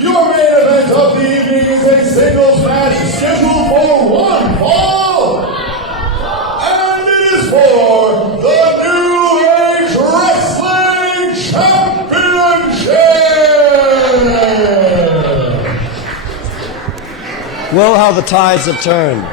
Your main event of the evening is a singles match scheduled for one fall. And it is for the New Age Wrestling Championship. Well, how the tides have turned.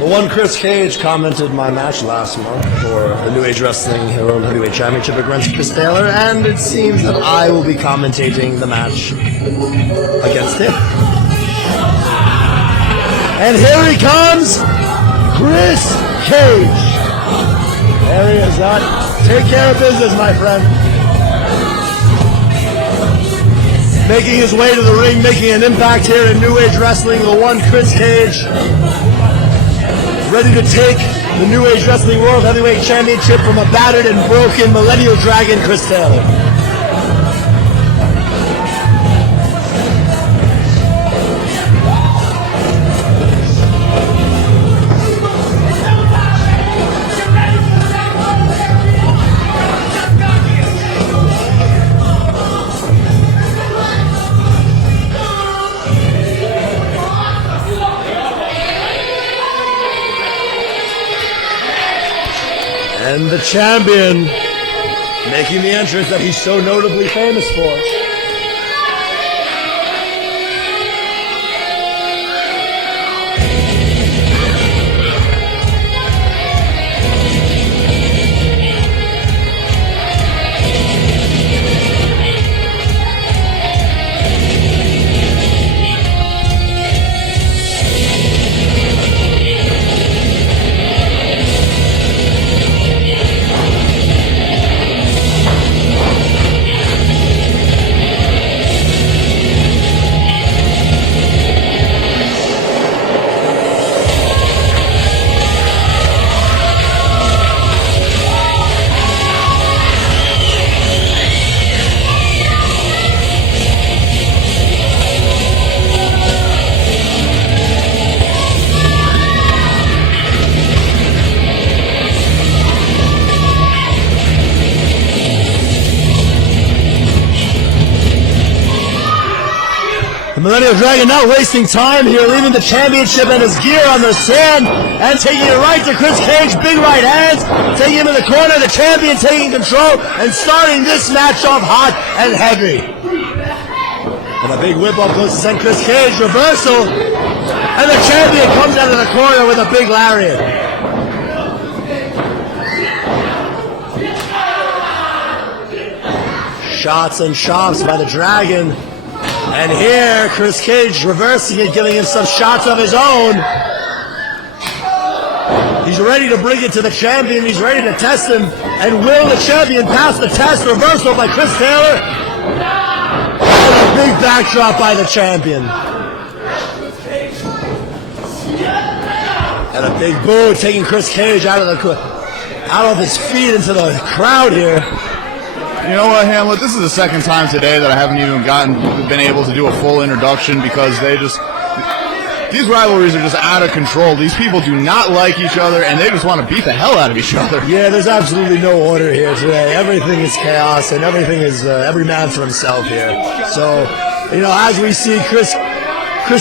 The one Kris Kage commented my match last month for the New Age Wrestling World Heavyweight Championship against Chris Taylor, and it seems that I will be commentating the match against him. And here he comes, Kris Kage. There he is. Take care of business, my friend. Making his way to the ring, making an impact here in New Age Wrestling, the one Kris Kage. Ready to take the New Age Wrestling World Heavyweight Championship from a battered and broken Millennial Dragon, Chris Taylor. And the champion making the entrance that he's so notably famous for. The Millennial Dragon not wasting time here, leaving the championship and his gear on the sand and taking it right to Kris Kage, big right hands, taking him in the corner, the champion taking control and starting this match off hot and heavy. And a big whip up goes to send Kris Kage, reversal, and the champion comes out of the corner with a big lariat. Shots and chops by the Dragon. And here, Kris Kage reversing it, giving him some shots of his own. He's ready to bring it to the champion. He's ready to test him. And will the champion pass the test? Reversal by Kris Taylor. And a big backdrop by the champion. And a big boo taking Kris Kage out of his feet into the crowd here. You know what, Hamlet? This is the second time today that I haven't even been able to do a full introduction because these rivalries are just out of control. These people do not like each other, and they just want to beat the hell out of each other. Yeah, there's absolutely no order here today. Everything is chaos, and everything is every man for himself here. So, as we see, Kris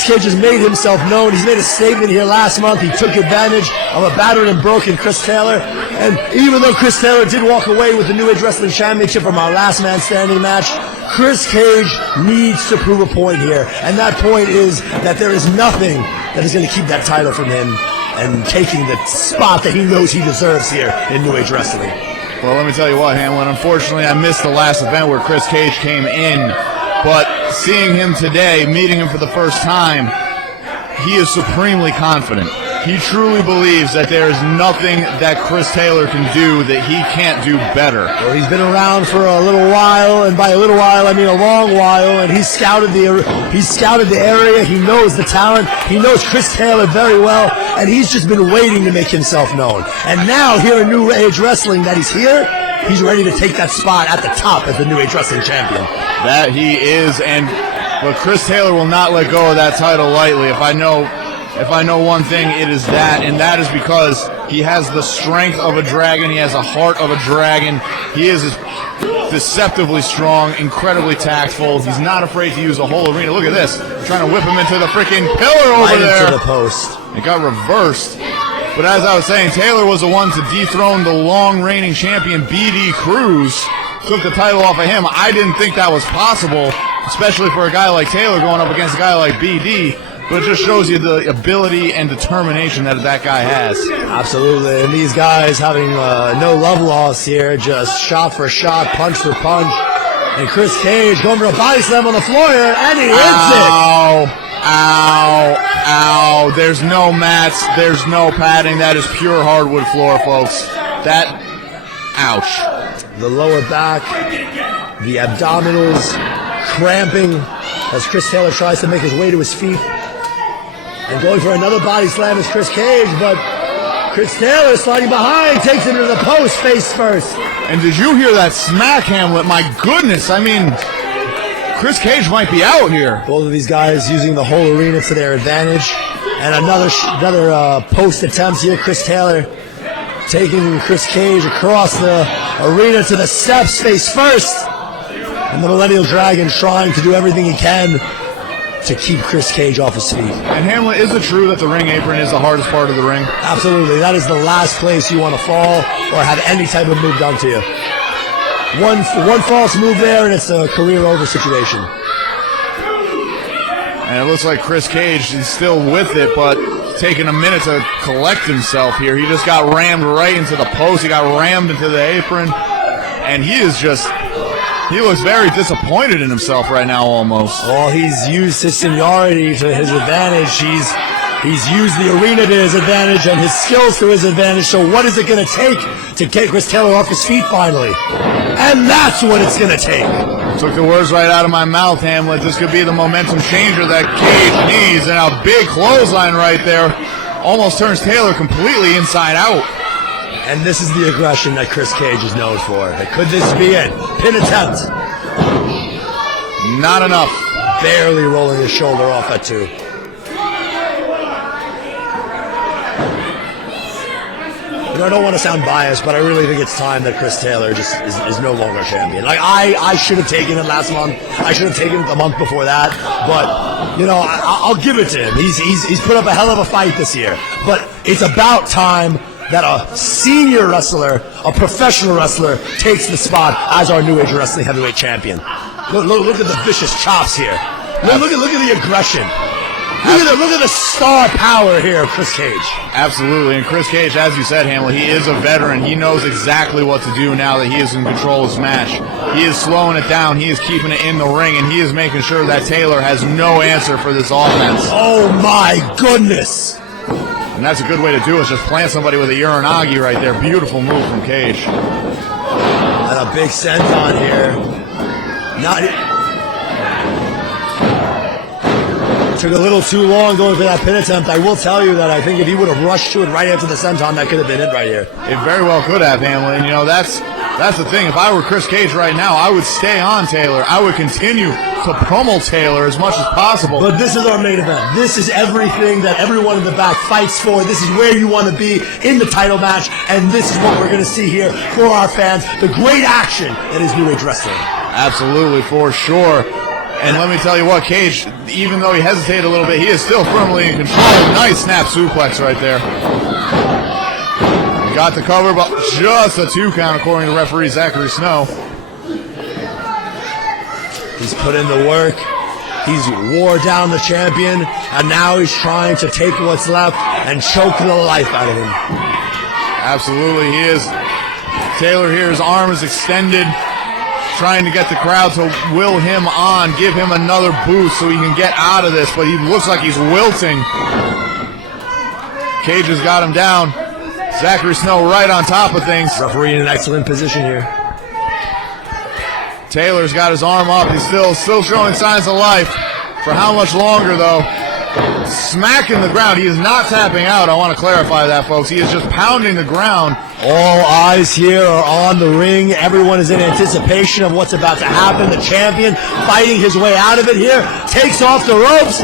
Kage has made himself known. He's made a statement here last month. He took advantage of a battered and broken Kris Taylor. And even though Kris Taylor did walk away with the New Age Wrestling Championship from our last man standing match, Kris Kage needs to prove a point here. And that point is that there is nothing that is going to keep that title from him and taking the spot that he knows he deserves here in New Age Wrestling. Well, let me tell you what, Hamlin. Unfortunately, I missed the last event where Kris Kage came in. But seeing him today, meeting him for the first time, he is supremely confident. He truly believes that there is nothing that Kris Taylor can do that he can't do better. Well, he's been around for a little while, and by a little while, I mean a long while, and he's scouted the area. He knows the talent. He knows Kris Taylor very well, and he's just been waiting to make himself known. And now, here in New Age Wrestling, that he's here, he's ready to take that spot at the top as the New Age Wrestling champion. That he is, but Kris Taylor will not let go of that title lightly. If I know one thing, it is that, and that is because He has the strength of a dragon. He has the heart of a dragon. He is deceptively strong, incredibly tactful. He's not afraid to use the whole arena. Look at this. Trying to whip him into the freaking pillar over there. Into the post. It got reversed. But as I was saying, Taylor was the one to dethrone the long reigning champion BD Cruz. Took the title off of him. I didn't think that was possible, especially for a guy like Taylor going up against a guy like BD. But it just shows you the ability and determination that guy has. Absolutely. And these guys having no love loss here, just shot for shot, punch for punch. And Kris Kage going for a body slam on the floor here, and he hits it. Ow, ow. There's no mats. There's no padding. That is pure hardwood floor, folks. Ouch. The lower back, the abdominals cramping as Chris Taylor tries to make his way to his feet. And going for another body slam is Kris Kage, but Chris Taylor sliding behind, takes him to the post face first. And did you hear that smack, Hamlet? My goodness, I mean, Kris Kage might be out here. Both of these guys using the whole arena to their advantage. And another post attempt here. Chris Taylor taking Kris Kage across the arena to the steps face first. And the Millennial Dragon trying to do everything he can to keep Kris Kage off his feet. And Hamlet, is it true that the ring apron is the hardest part of the ring? Absolutely. That is the last place you want to fall or have any type of move done to you. One false move there and it's a career over situation. And it looks like Kris Kage is still with it, but taking a minute to collect himself here. He just got rammed right into the post. He got rammed into the apron. And he looks very disappointed in himself right now almost. Well, he's used his seniority to his advantage. He's used the arena to his advantage and his skills to his advantage. So what is it going to take to get Kris Taylor off his feet finally? And that's what it's going to take. Took the words right out of my mouth, Hamlet. This could be the momentum changer that Kage needs. And a big clothesline right there almost turns Taylor completely inside out. And this is the aggression that Kris Kage is known for. Could this be it? Pin attempt. Not enough. Barely rolling his shoulder off at 2. I don't want to sound biased, but I really think it's time that Kris Taylor just is no longer champion. Like, I should have taken it last month. I should have taken it the month before that. But, you know, I'll give it to him. He's put up a hell of a fight this year. But it's about time that a senior wrestler, a professional wrestler, takes the spot as our New Age Wrestling Heavyweight Champion. Look at the vicious chops here. Look at the aggression. Look at the star power here of Kris Kage. Absolutely, and Kris Kage, as you said, Hamlet, he is a veteran. He knows exactly what to do now that he is in control of this match. He is slowing it down. He is keeping it in the ring, and he is making sure that Taylor has no answer for this offense. Oh my goodness! And that's a good way to do it, just plant somebody with a Uranagi right there. Beautiful move from Kage. And a big senton here. Took a little too long going for that pin attempt. I will tell you that I think if he would have rushed to it right after the senton, that could have been it right here. It very well could have, Hamlet. And, you know, that's the thing. If I were Kris Kage right now, I would stay on Taylor. I would continue to pummel Taylor as much as possible. But this is our main event. This is everything that everyone in the back fights for. This is where you want to be in the title match. And this is what we're going to see here for our fans. The great action that is New Age Wrestling. Absolutely, for sure. And let me tell you what, Kage, even though he hesitated a little bit, he is still firmly in control. Nice snap suplex right there. Got the cover, but just a 2 count according to referee Zachary Snow. He's put in the work. He's wore down the champion, and now he's trying to take what's left and choke the life out of him. Absolutely, he is. Taylor here, his arm is extended, trying to get the crowd to will him on, give him another boost so he can get out of this, but he looks like he's wilting. Kage has got him down. Zachary Snow right on top of things. Referee in an excellent position here. Taylor's got his arm up. He's still showing signs of life. For how much longer, though? Smacking the ground. He is not tapping out. I want to clarify that, folks. He is just pounding the ground. All eyes here are on the ring. Everyone is in anticipation of what's about to happen. The champion fighting his way out of it here. Takes off the ropes.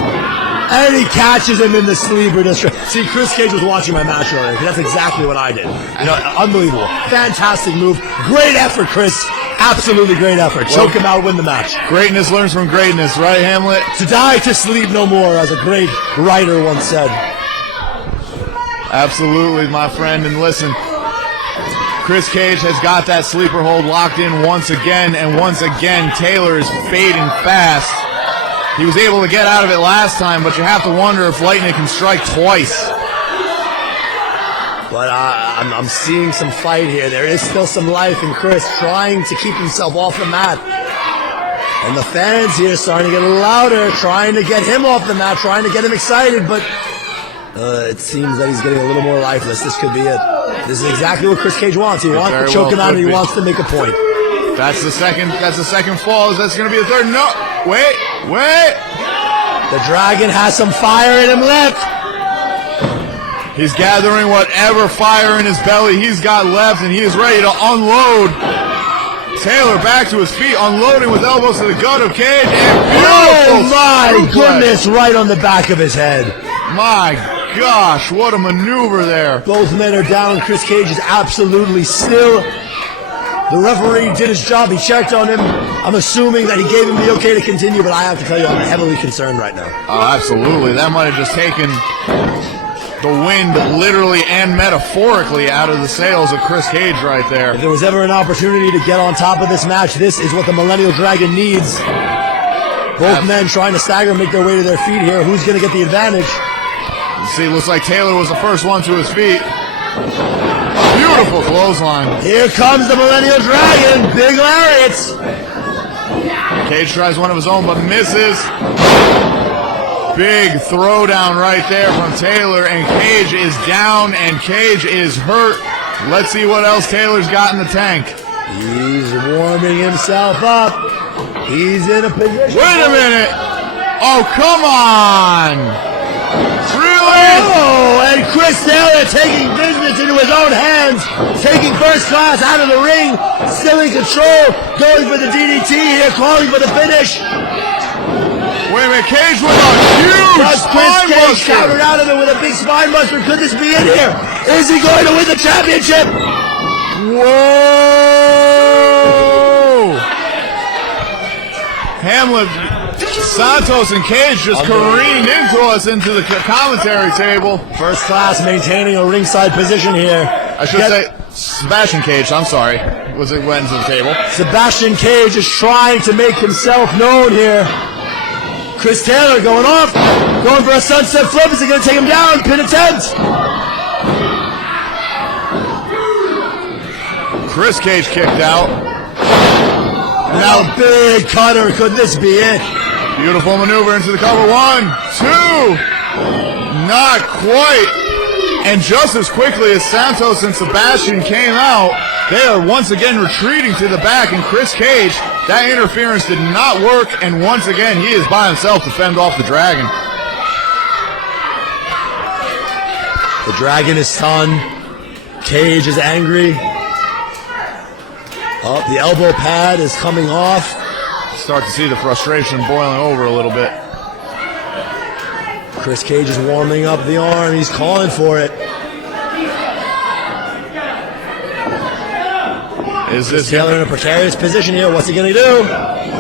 And he catches him in the sleeper. See, Kris Kage was watching my match earlier, because that's exactly what I did. You know, unbelievable. Fantastic move. Great effort, Kris. Absolutely great effort. Choke him out, win the match. Greatness learns from greatness, right, Hamlet? To die, to sleep no more, as a great writer once said. Absolutely, my friend. And listen, Kris Kage has got that sleeper hold locked in once again, and once again, Taylor is fading fast. He was able to get out of it last time, but you have to wonder if lightning can strike twice. But I'm seeing some fight here. There is still some life in Kris, trying to keep himself off the mat. And the fans here starting to get louder, trying to get him off the mat, trying to get him excited, but it seems that he's getting a little more lifeless. This could be it. This is exactly what Kris Kage wants. He wants to choke him out, and he wants to make a point. That's the second fall. That's going to be the third. No, wait. The Dragon has some fire in him left. He's gathering whatever fire in his belly he's got left, and he is ready to unload. Taylor back to his feet, unloading with elbows to the gut of Kage. And oh my goodness, right on the back of his head. My gosh, what a maneuver there. Both men are down. Kris Kage is absolutely still. The referee did his job. He checked on him. I'm assuming that he gave him the okay to continue, but I have to tell you, I'm heavily concerned right now. Oh, absolutely. That might have just taken the wind literally and metaphorically out of the sails of Kris Kage right there. If there was ever an opportunity to get on top of this match, this is what the Millennial Dragon needs. Both men trying to stagger and make their way to their feet here. Who's going to get the advantage? See, it looks like Taylor was the first one to his feet. Beautiful clothesline. Here comes the Millennial Dragon. Big lariats. Kage tries one of his own but misses. Big throwdown right there from Taylor, and Kage is down, and Kage is hurt. Let's see what else Taylor's got in the tank. He's warming himself up. He's in a position. Wait a minute. Oh, come on. Really? Oh, and Kris Taylor taking business into his own hands, taking first class out of the ring, still in control, going for the DDT here, calling for the finish. Wait a minute, Kage with a huge spine Kris Kage buster. countered out of it with a big spine buster. Could this be it here? Is he going to win the championship? Whoa! Hamlet, Santos, and Kage just careened into us into the commentary table. First class maintaining a ringside position here. I should say Sebastian Kage, I'm sorry, went into the table. Sebastian Kage is trying to make himself known here. Kris Taylor going off, going for a sunset flip. Is he going to take him down? Pin attempt. Kris Kage kicked out. Now a big cutter. Could this be it? Beautiful maneuver into the cover. 1, 2. Not quite. And just as quickly as Santos and Sebastian came out, they are once again retreating to the back, and Kris Kage, that interference did not work, and once again he is by himself to fend off the Dragon. The Dragon is stunned. Kage is angry. Oh, the elbow pad is coming off. Start to see the frustration boiling over a little bit. Kris Kage is warming up the arm. He's calling for it. Is this Taylor in a precarious position here? What's he going to do?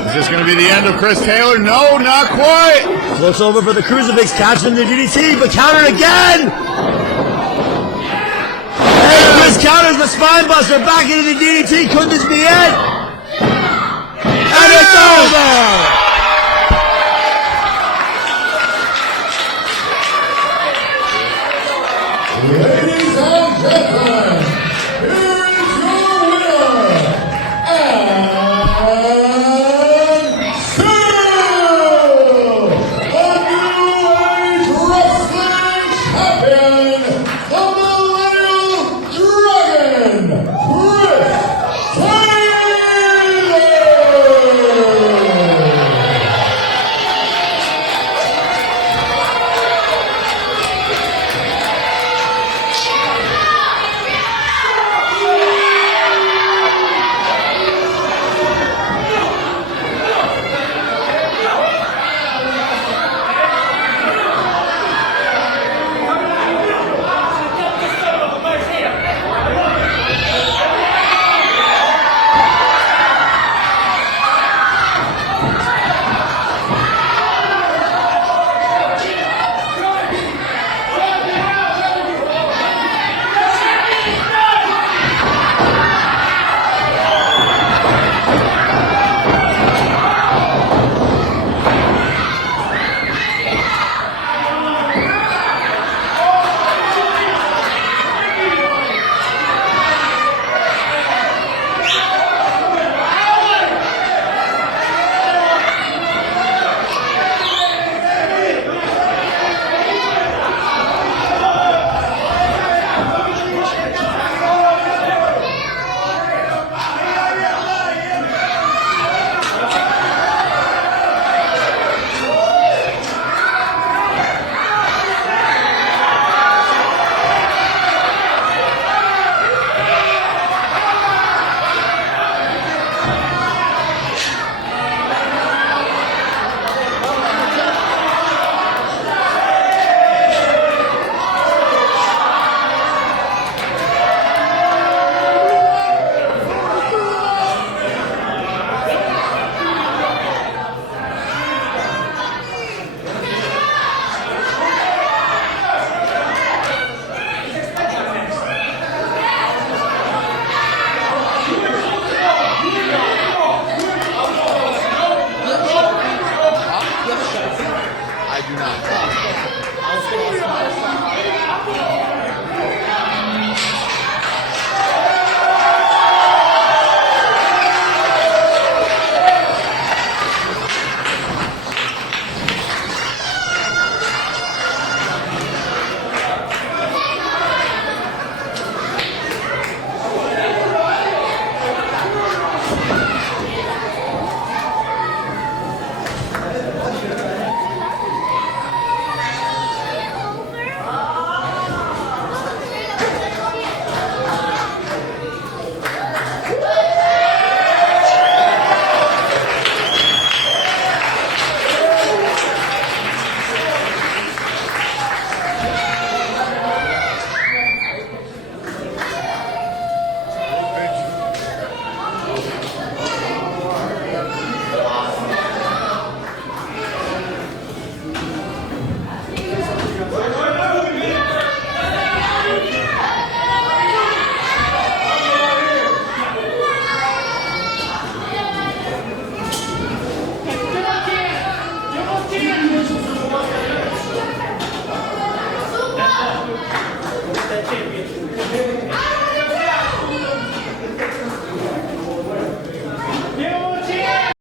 Is this going to be the end of Kris Taylor? No, not quite. Looks over for the crucifix, catching the DDT, but countered again. And Kris counters the spine buster back into the DDT. Could this be it? And it's over.